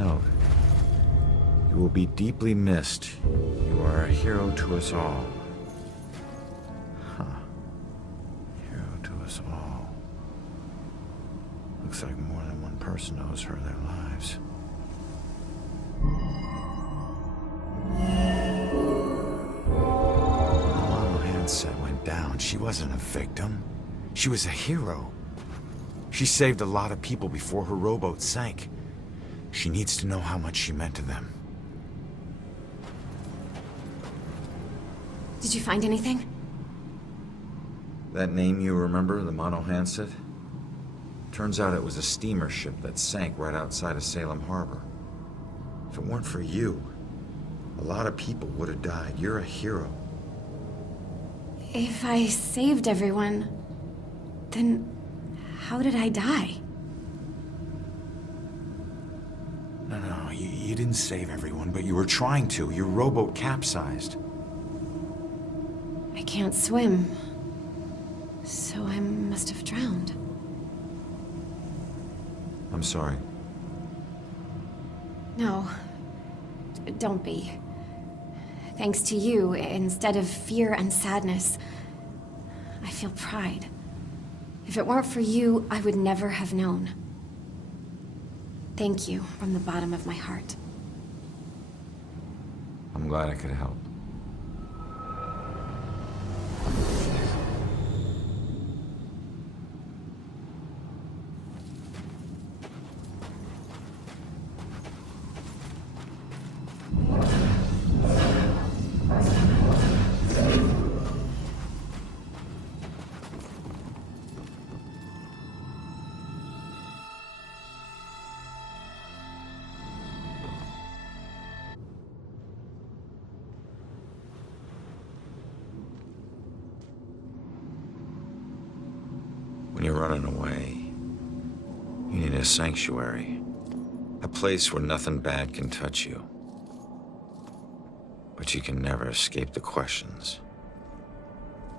note. You will be deeply missed. You are a hero to us all. Huh. Hero to us all. Looks like more than one person owes her their lives. Amano Hanset went down. She wasn't a victim. She was a hero. She saved a lot of people before her rowboat sank. She needs to know how much she meant to them. Did you find anything? That name you remember, the Amano Hanset? Turns out it was a steamer ship that sank right outside of Salem Harbor. If it weren't for you, a lot of people would have died. You're a hero. If I saved everyone, then how did I die? No, you didn't save everyone, but you were trying to. Your rowboat capsized. I can't swim, so I must have drowned. I'm sorry. No, don't be. Thanks to you, instead of fear and sadness, I feel pride. If it weren't for you, I would never have known. Thank you from the bottom of my heart. I'm glad I could help. When you're running away, you need a sanctuary. A place where nothing bad can touch you. But you can never escape the questions.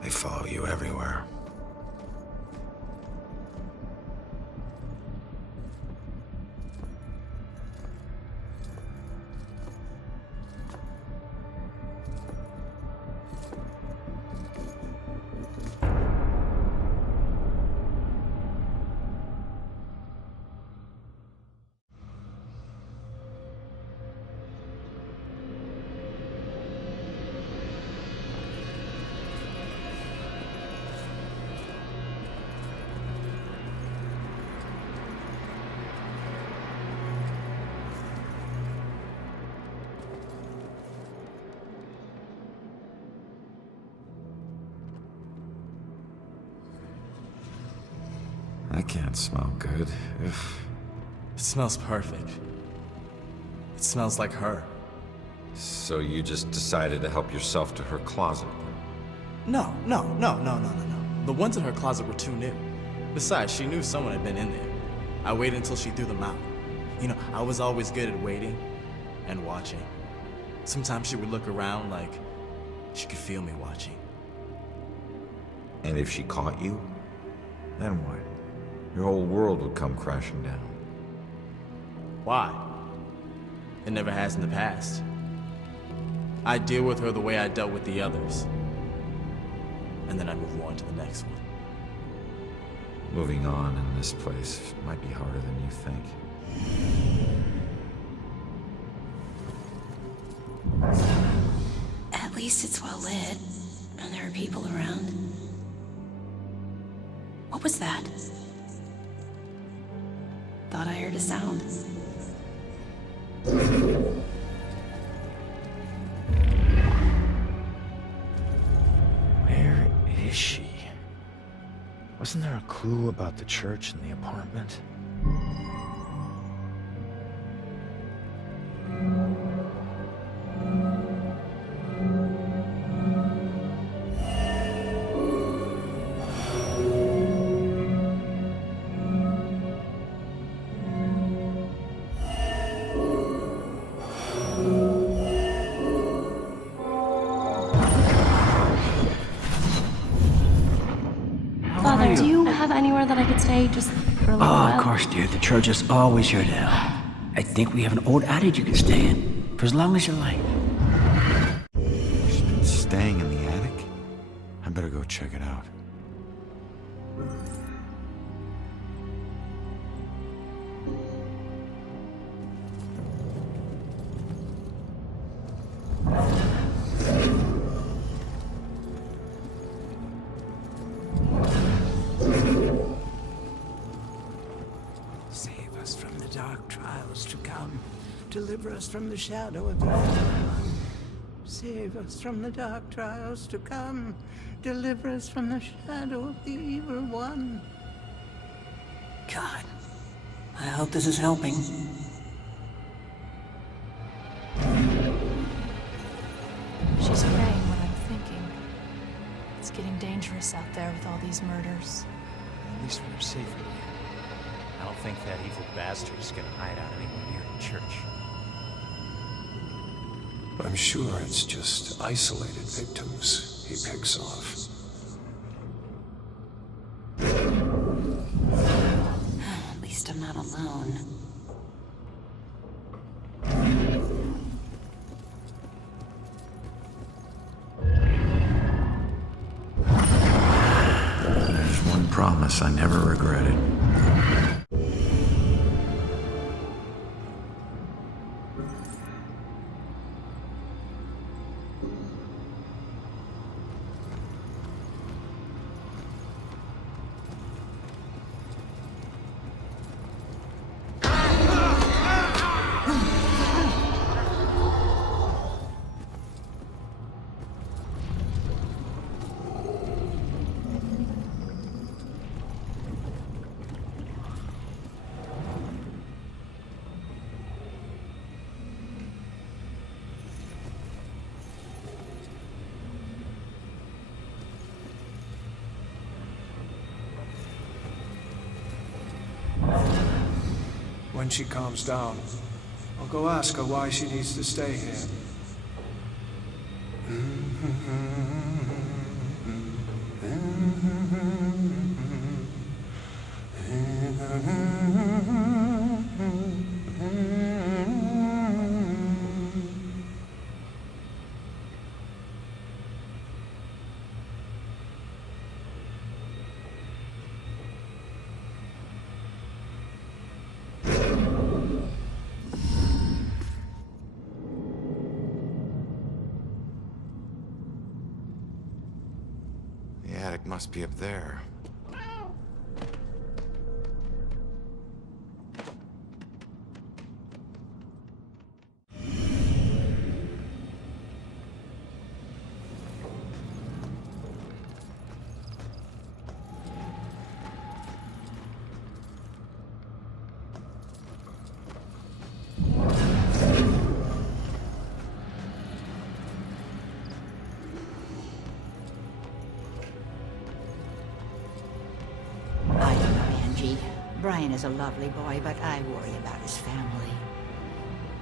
They follow you everywhere. That can't smell good. Ugh. It smells perfect. It smells like her. So you just decided to help yourself to her closet? No. The ones in her closet were too new. Besides, she knew someone had been in there. I waited until she threw them out. You know, I was always good at waiting and watching. Sometimes she would look around like she could feel me watching. And if she caught you, then what? Your whole world would come crashing down. Why? It never has in the past. I deal with her the way I dealt with the others. And then I move on to the next one. Moving on in this place might be harder than you think. At least it's well lit, and there are people around. What was that? Thought I heard a sound. Where is she? Wasn't there a clue about the church in the apartment? Father, do you have anywhere that I could stay just for a little while? Oh, of course, dear. The church is always here to help. I think we have an old adage you can stay in for as long as you like. She's been staying in the attic? I better go check it out. Save us from the dark trials to come. Deliver us from the shadow of the evil one. Save us from the dark trials to come. Deliver us from the shadow of the evil one. God, I hope this is helping. She's praying what I'm thinking. It's getting dangerous out there with all these murders. At least we're safe here. I don't think that evil bastard is gonna hide out anywhere near the church. I'm sure it's just isolated victims he picks off. At least I'm not alone. There's one promise I never regretted. When she calms down, I'll go ask her why she needs to stay here. The attic must be up there. I don't know, Angie. Brian is a lovely boy, but I worry about his family.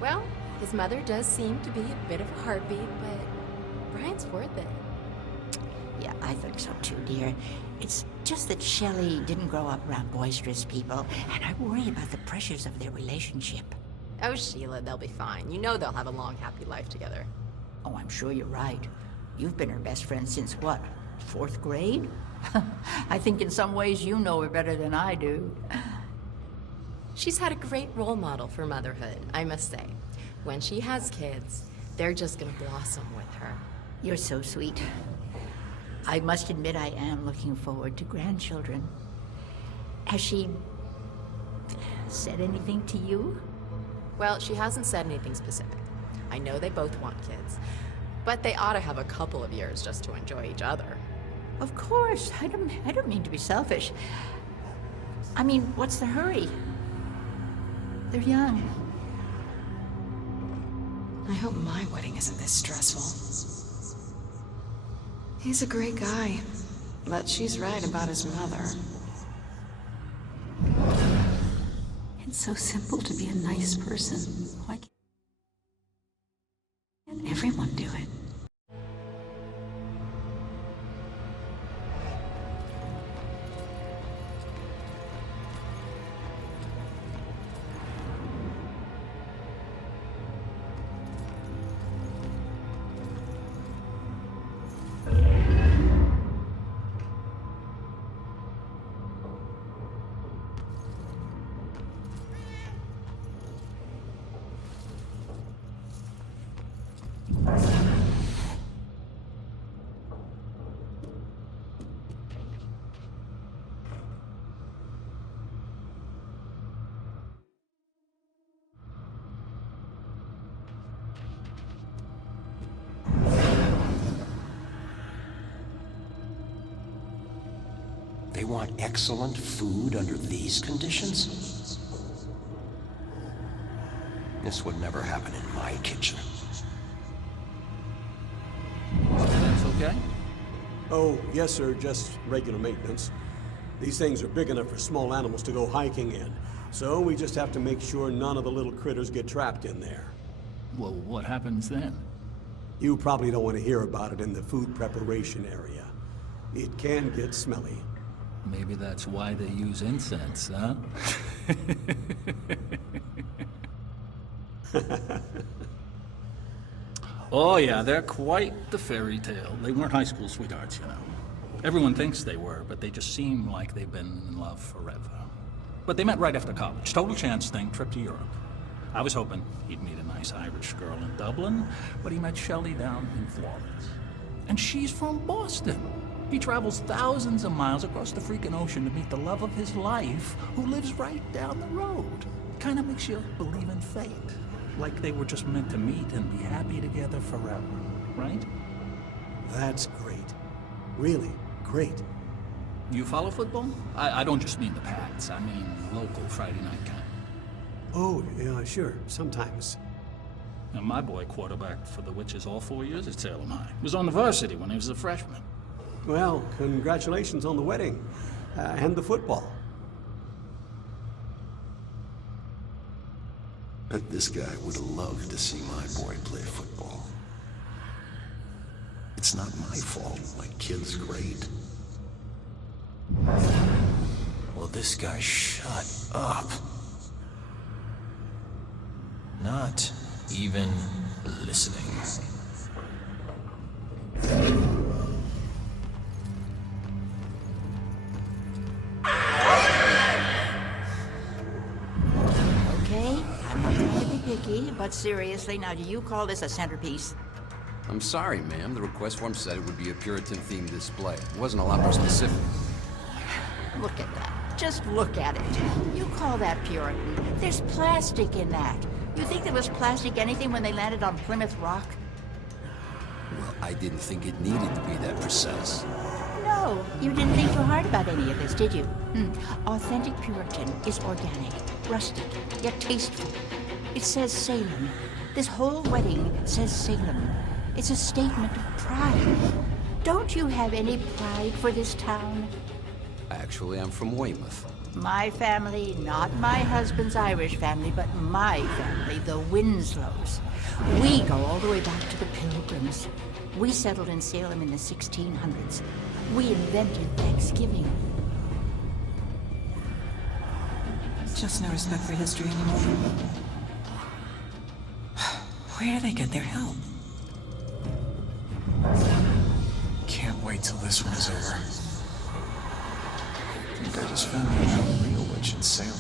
Well, his mother does seem to be a bit of a heartbeat, but Brian's worth it. Yeah, I think so too, dear. It's just that Shelley didn't grow up around boisterous people, and I worry about the pressures of their relationship. Oh, Sheila, they'll be fine. You know they'll have a long, happy life together. Oh, I'm sure you're right. You've been her best friend since what, 4th grade? I think in some ways you know her better than I do. She's had a great role model for motherhood, I must say. When she has kids, they're just gonna blossom with her. You're so sweet. I must admit I am looking forward to grandchildren. Has she said anything to you? Well, she hasn't said anything specific. I know they both want kids, but they ought to have a couple of years just to enjoy each other. Of course. I don't mean to be selfish. I mean, what's the hurry? They're young. I hope my wedding isn't this stressful. He's a great guy, but she's right about his mother. It's so simple to be a nice person. Why can't everyone do it? They want excellent food under these conditions? This would never happen in my kitchen. That's okay? Oh, yes, sir. Just regular maintenance. These things are big enough for small animals to go hiking in. So we just have to make sure none of the little critters get trapped in there. Well, what happens then? You probably don't want to hear about it in the food preparation area. It can get smelly. Maybe that's why they use incense, huh? Oh yeah, they're quite the fairy tale. They weren't high school sweethearts, you know. Everyone thinks they were, but they just seem like they've been in love forever. But they met right after college. Total chance thing, trip to Europe. I was hoping he'd meet a nice Irish girl in Dublin, but he met Shelley down in Florence. And she's from Boston. He travels thousands of miles across the freaking ocean to meet the love of his life, who lives right down the road. Kind of makes you believe in fate. Like they were just meant to meet and be happy together forever, right? That's great. Really great. You follow football? I don't just mean the Pats. I mean local Friday night kind. Oh, yeah, sure. Sometimes. And my boy quarterbacked for the Witches all 4 years at Salem High. Was on the varsity when he was a freshman. Well, congratulations on the wedding. And the football. This guy would have loved to see my boy play football. It's not my fault. My kid's great. Well, this guy shut up. Not even listening. Okay, I'm not trying to be picky, but seriously, now do you call this a centerpiece? I'm sorry, ma'am. The request form said it would be a Puritan-themed display. It wasn't a lot more specific. Look at that. Just look at it. You call that Puritan. There's plastic in that. You think there was plastic anything when they landed on Plymouth Rock? Well, I didn't think it needed to be that precise. No, you didn't think too hard about any of this, did you? Authentic Puritan is organic, rustic, yet tasteful. It says Salem. This whole wedding says Salem. It's a statement of pride. Don't you have any pride for this town? Actually, I'm from Weymouth. My family, not my husband's Irish family, but my family, the Winslows. We go all the way back to the Pilgrims. We settled in Salem in the 1600s. We invented Thanksgiving. Just no respect for history anymore. Where do they get their help? Can't wait till this one is over. I think I just found out a real witch in Salem.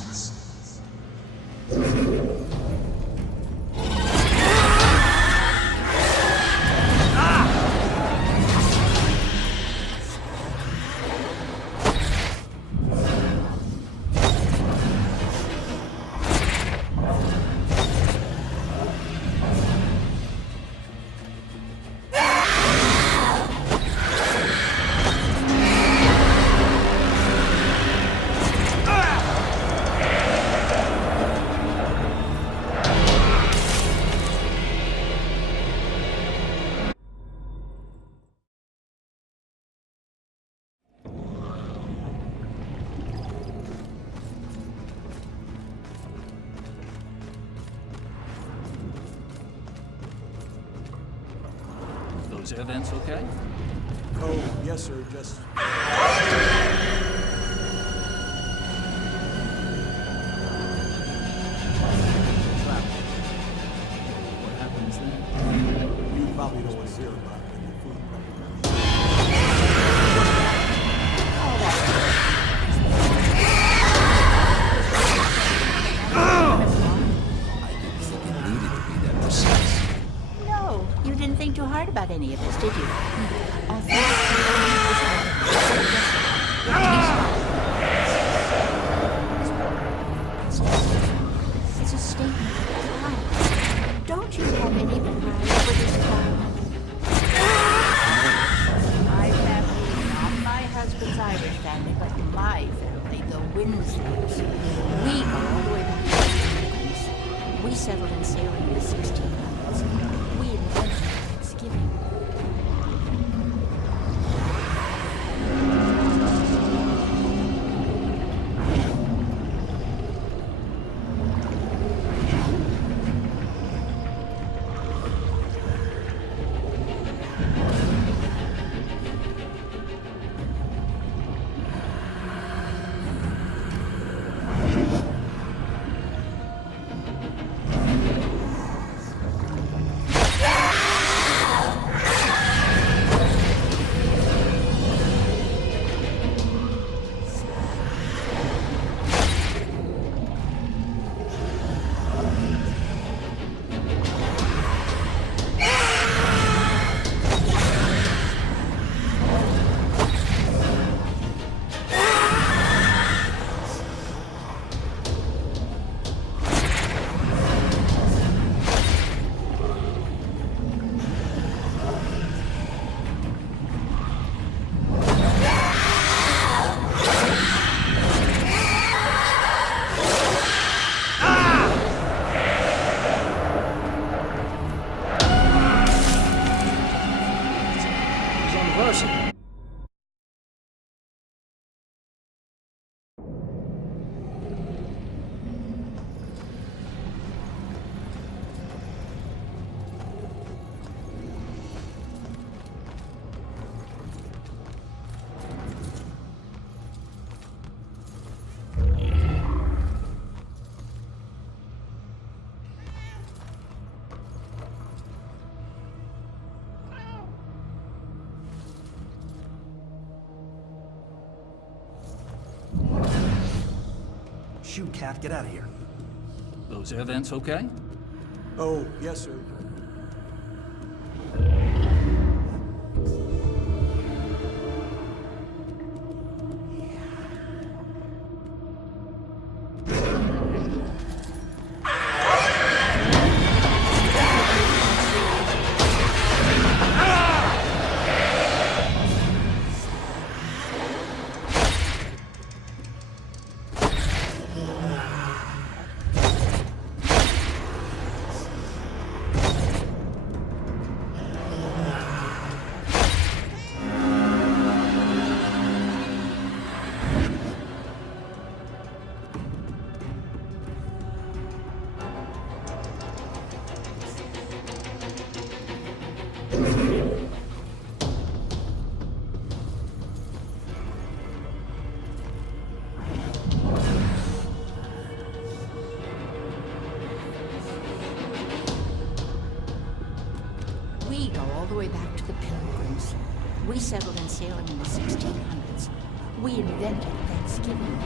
Those air vents okay? Oh, yes, sir. Just... What happens then? You probably don't want to hear about it in the food No, you didn't think too hard about any of this, did you? It's a statement of pride. Don't you have any pride over this town? My family, not my husband's Irish family, but person. Shoot, Cat, get out of here. Those air vents okay? Oh, yes, sir. We go all the way back to the Pilgrims. We settled in Salem in the 1600s. We invented Thanksgiving.